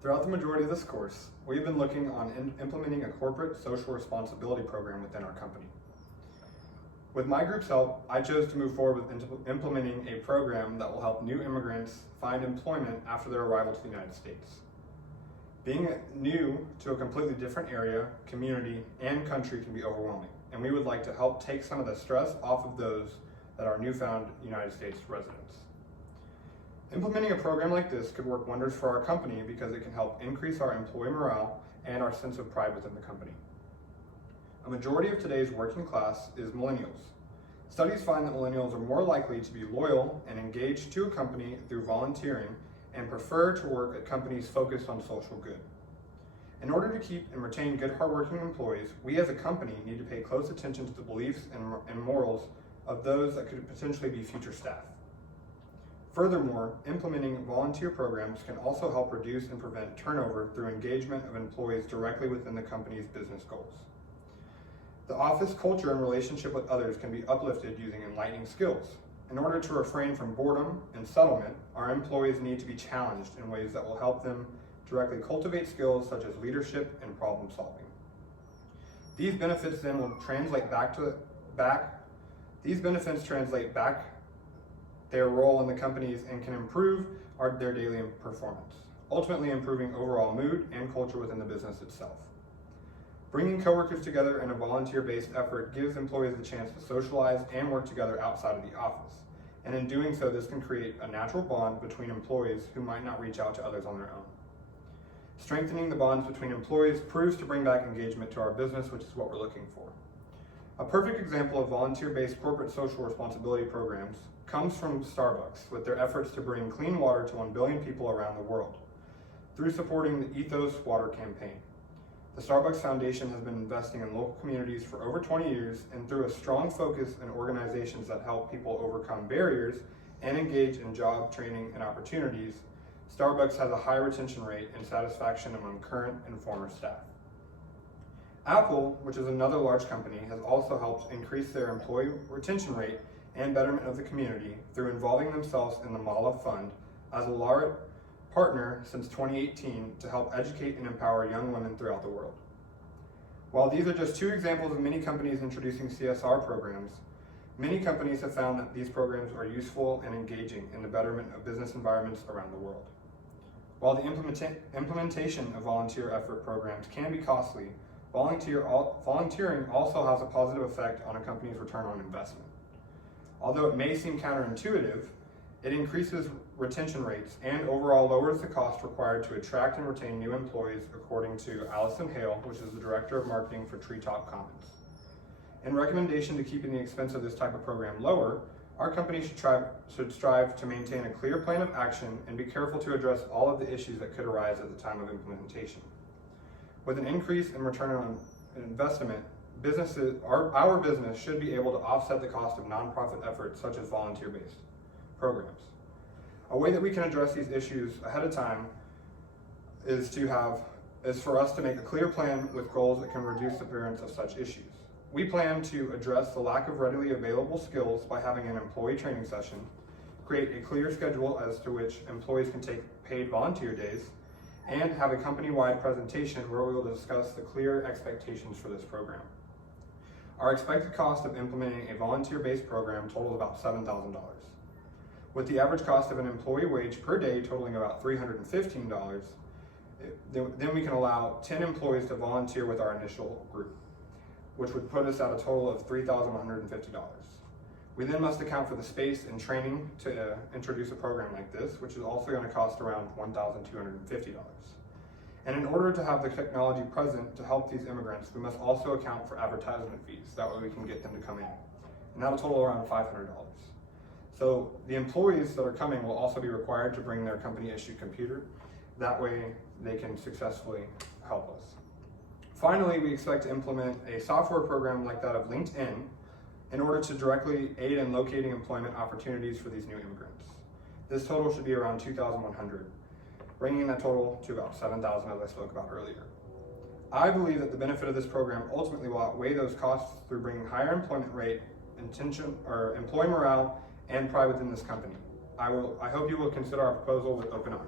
Throughout the majority of this course, we've been looking on implementing a corporate social responsibility program within our company. With my group's help, I chose to move forward with implementing a program that will help new immigrants find employment after their arrival to the United States. Being new to a completely different area, community, and country can be overwhelming, and we would like to help take some of the stress off of those that are newfound United States residents. Implementing a program like this could work wonders for our company because it can help increase our employee morale and our sense of pride within the company. A majority of today's working class is millennials. Studies find that millennials are more likely to be loyal and engaged to a company through volunteering and prefer to work at companies focused on social good. In order to keep and retain good, hardworking employees, we as a company need to pay close attention to the beliefs and morals of those that could potentially be future staff. Furthermore, implementing volunteer programs can also help reduce and prevent turnover through engagement of employees directly within the company's business goals. The office culture and relationship with others can be uplifted using enlightening skills. In order to refrain from boredom and settlement, our employees need to be challenged in ways that will help them directly cultivate skills such as leadership and problem solving. These benefits then will translate back their role in the companies and can improve their daily performance, ultimately improving overall mood and culture within the business itself. Bringing coworkers together in a volunteer-based effort gives employees the chance to socialize and work together outside of the office. And in doing so, this can create a natural bond between employees who might not reach out to others on their own. Strengthening the bonds between employees proves to bring back engagement to our business, which is what we're looking for. A perfect example of volunteer-based corporate social responsibility programs comes from Starbucks with their efforts to bring clean water to 1 billion people around the world through supporting the Ethos Water campaign. The Starbucks Foundation has been investing in local communities for over 20 years, and through a strong focus in organizations that help people overcome barriers and engage in job training and opportunities, Starbucks has a high retention rate and satisfaction among current and former staff. Apple, which is another large company, has also helped increase their employee retention rate and betterment of the community through involving themselves in the Mala Fund as a laureate partner since 2018 to help educate and empower young women throughout the world. While these are just two examples of many companies introducing CSR programs, many companies have found that these programs are useful and engaging in the betterment of business environments around the world. While the implementation of volunteer effort programs can be costly, volunteering also has a positive effect on a company's return on investment. Although it may seem counterintuitive, it increases retention rates and overall lowers the cost required to attract and retain new employees, according to Allison Hale, which is the Director of Marketing for Treetop Commons. In recommendation to keeping the expense of this type of program lower, our company should strive to maintain a clear plan of action and be careful to address all of the issues that could arise at the time of implementation. With an increase in return on investment, our business should be able to offset the cost of nonprofit efforts such as volunteer-based programs. A way that we can address these issues ahead of time is for us to make a clear plan with goals that can reduce the appearance of such issues. We plan to address the lack of readily available skills by having an employee training session, create a clear schedule as to which employees can take paid volunteer days, and have a company-wide presentation where we will discuss the clear expectations for this program. Our expected cost of implementing a volunteer-based program totals about $7,000. With the average cost of an employee wage per day totaling about $315, then we can allow 10 employees to volunteer with our initial group, which would put us at a total of $3,150. We then must account for the space and training to introduce a program like this, which is also going to cost around $1,250. And in order to have the technology present to help these immigrants, we must also account for advertisement fees. That way we can get them to come in. And that'll total around $500. So the employees that are coming will also be required to bring their company issued computer. That way they can successfully help us. Finally, we expect to implement a software program like that of LinkedIn in order to directly aid in locating employment opportunities for these new immigrants. This total should be around $2,100, bringing that total to about $7,000 as I spoke about earlier. I believe that the benefit of this program ultimately will outweigh those costs through bringing higher employment rate, employee morale, and pride within this company. I hope you will consider our proposal with open arms.